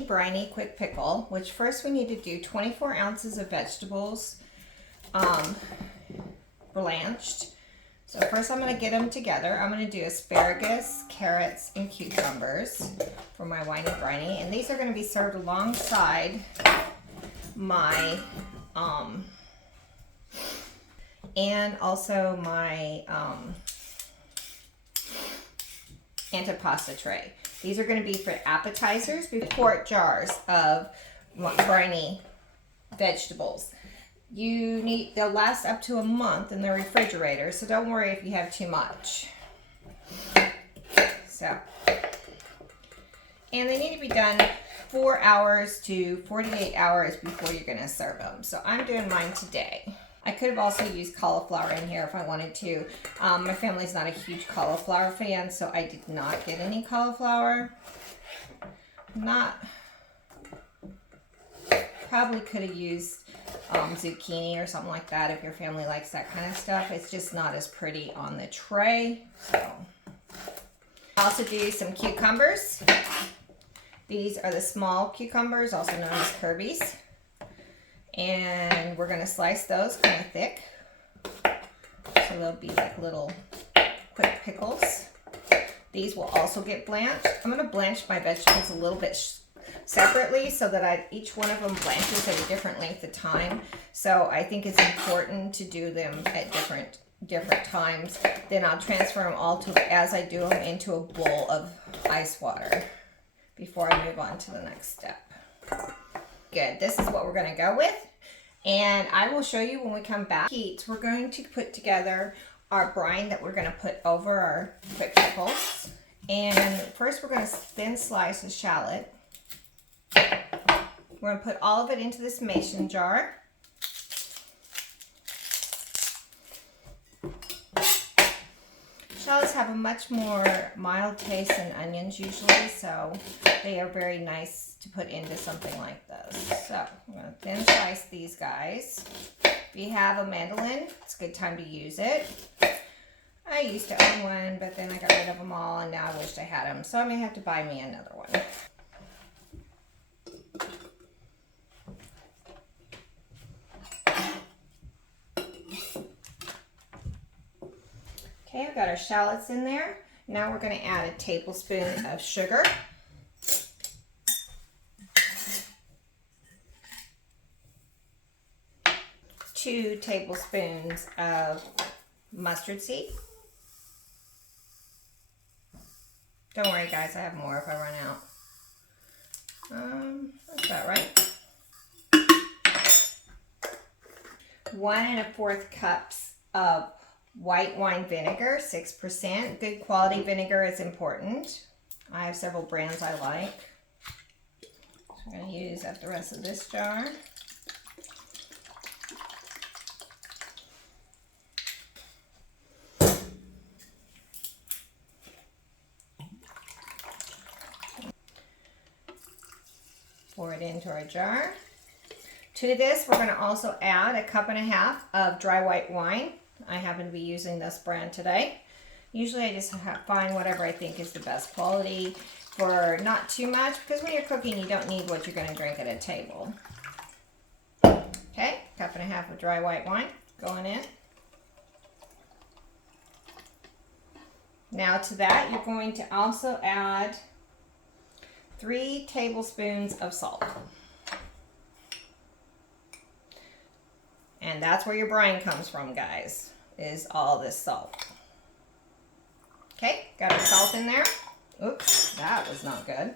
Briny quick pickle, which first we need to do 24 ounces of vegetables blanched. So first I'm going to get them together. I'm going to do asparagus, carrots, and cucumbers for my Winey-Briny, and these are going to be served alongside my and also my antipasta tray. These are going to be for appetizers. 4 jars of briny vegetables. They'll last up to a month in the refrigerator, so don't worry if you have too much. So, and they need to be done 4 hours to 48 hours before you're going to serve them. So I'm doing mine today. I could have also used cauliflower in here if I wanted to. My family's not a huge cauliflower fan, so I did not get any cauliflower. Probably could have used zucchini or something like that if your family likes that kind of stuff. It's just not as pretty on the tray. So, I also do some cucumbers. These are the small cucumbers, also known as Kirby's. And we're going to slice those kind of thick. So they'll be like little quick pickles. These will also get blanched. I'm going to blanch my vegetables a little bit separately so that each one of them blanches at a different length of time. So I think it's important to do them at different times. Then I'll transfer them all as I do them into a bowl of ice water before I move on to the next step. Good, this is what we're going to go with, and I will show you when we come back. We're going to put together our brine that we're going to put over our quick pickles, and first we're going to thin slice a shallot. We're going to put all of it into this mason jar. Shallots have a much more mild taste than onions usually, so they are very nice to put into something like this. So I'm going to thin slice these guys. If you have a mandolin, it's a good time to use it. I used to own one, but then I got rid of them all, and now I wished I had them, so I may have to buy me another one. Okay, I've got our shallots in there. Now we're going to add a tablespoon of sugar. 2 tablespoons of mustard seed. Don't worry guys, I have more if I run out. That's about right. 1 1/4 cups of white wine vinegar, 6%. Good quality vinegar is important. I have several brands I like. So I'm going to use up the rest of this jar. Pour it into our jar. To this, we're going to also add 1.5 cups of dry white wine. I happen to be using this brand today. Usually I just find whatever I think is the best quality for not too much, because when you're cooking you don't need what you're going to drink at a table. Okay, 1.5 cups of dry white wine going in. Now to that you're going to also add 3 tablespoons of salt. And that's where your brine comes from, guys, is all this salt. Okay, got our salt in there. Oops, that was not good.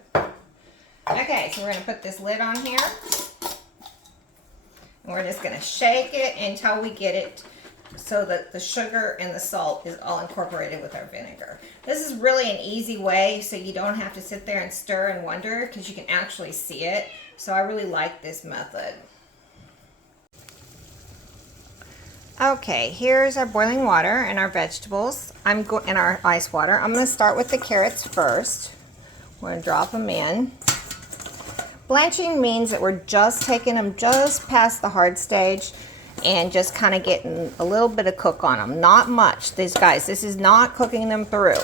Okay, so we're going to put this lid on here. And we're just going to shake it until we get it so that the sugar and the salt is all incorporated with our vinegar. This is really an easy way, so you don't have to sit there and stir and wonder, because you can actually see it. So I really like this method. Okay, here's our boiling water and our vegetables. And our ice water. I'm going to start with the carrots first. We're going to drop them in. Blanching means that we're just taking them just past the hard stage and just kind of getting a little bit of cook on them. Not much. This is not cooking them through.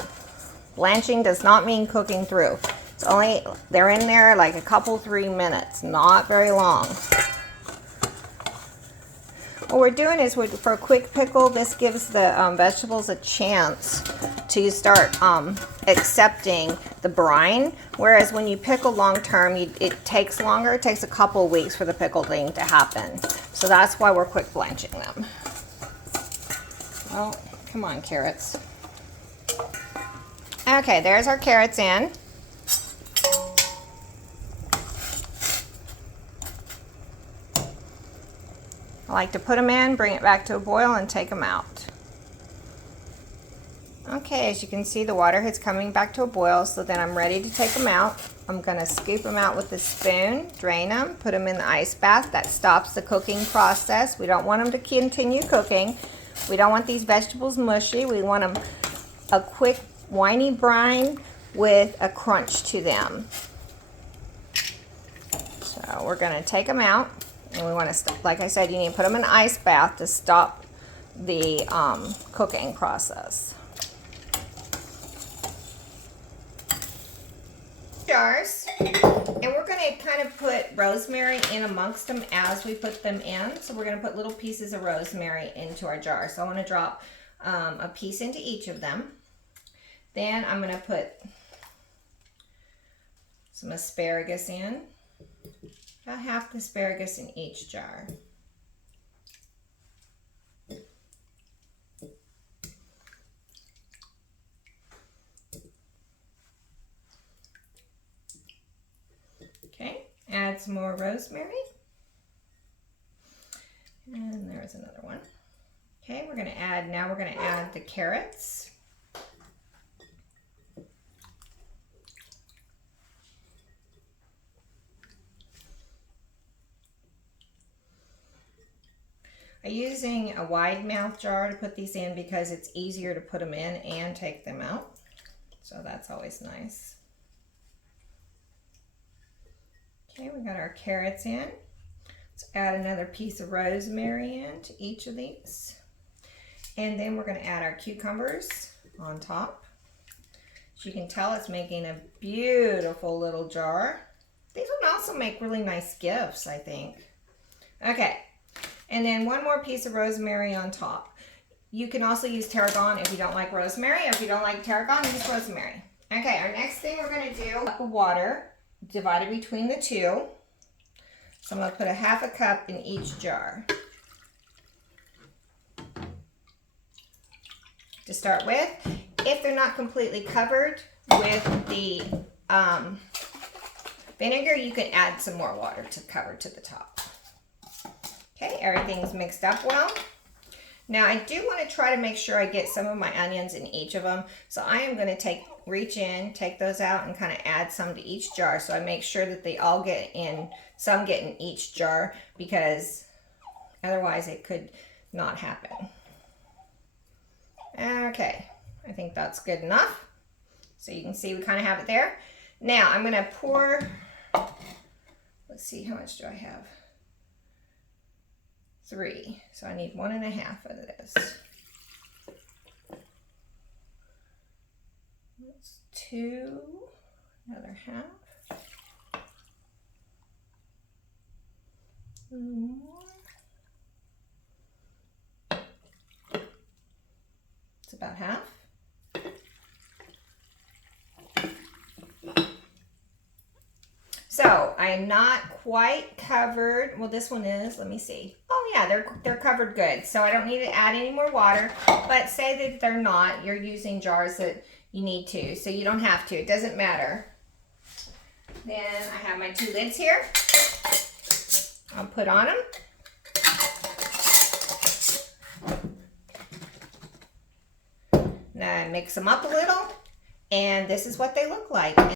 Blanching does not mean cooking through. It's They're in there like a couple, 3 minutes, not very long. What we're doing is for a quick pickle, this gives the vegetables a chance to start accepting the brine. Whereas when you pickle long term, it takes longer. It takes a couple weeks for the pickling to happen. So that's why we're quick blanching them. Well, come on, carrots. Okay, there's our carrots in. I like to put them in, bring it back to a boil, and take them out. Okay, as you can see, the water is coming back to a boil, so then I'm ready to take them out. I'm going to scoop them out with a spoon, drain them, put them in the ice bath. That stops the cooking process. We don't want them to continue cooking. We don't want these vegetables mushy. We want them a quick winey brine with a crunch to them. So we're going to take them out. And we want to, like I said, you need to put them in an ice bath to stop the cooking process. Jars, and we're going to kind of put rosemary in amongst them as we put them in. So we're going to put little pieces of rosemary into our jar. So I want to drop a piece into each of them. Then I'm going to put some asparagus in. About half the asparagus in each jar. Okay, add some more rosemary. And there's another one. Okay, we're going to add the carrots. I'm using a wide mouth jar to put these in because it's easier to put them in and take them out. So that's always nice. Okay, we got our carrots in. Let's add another piece of rosemary in to each of these. And then we're going to add our cucumbers on top. As you can tell, it's making a beautiful little jar. These would also make really nice gifts, I think. Okay. And then one more piece of rosemary on top. You can also use tarragon if you don't like rosemary. If you don't like tarragon, use rosemary. Okay, our next thing we're going to do, a cup of water divided between the two. So I'm going to put a half a cup in each jar. To start with, if they're not completely covered with the vinegar, you can add some more water to cover to the top. Okay, everything's mixed up well. Now I do want to try to make sure I get some of my onions in each of them. So I am going to reach in, take those out, and kind of add some to each jar. So I make sure that they all get in, some get in each jar, because otherwise it could not happen. Okay, I think that's good enough. So you can see we kind of have it there. Now I'm going to pour, let's see, how much do I have? 3. So I need 1.5 of this. That's 2, another half. More. It's about half. So I'm not quite covered. Well, this one is, let me see. Oh yeah, they're covered good. So I don't need to add any more water, but say that they're not, you're using jars that you need to. So you don't have to, it doesn't matter. Then I have my 2 lids here. I'll put on them. Now I mix them up a little, and this is what they look like. And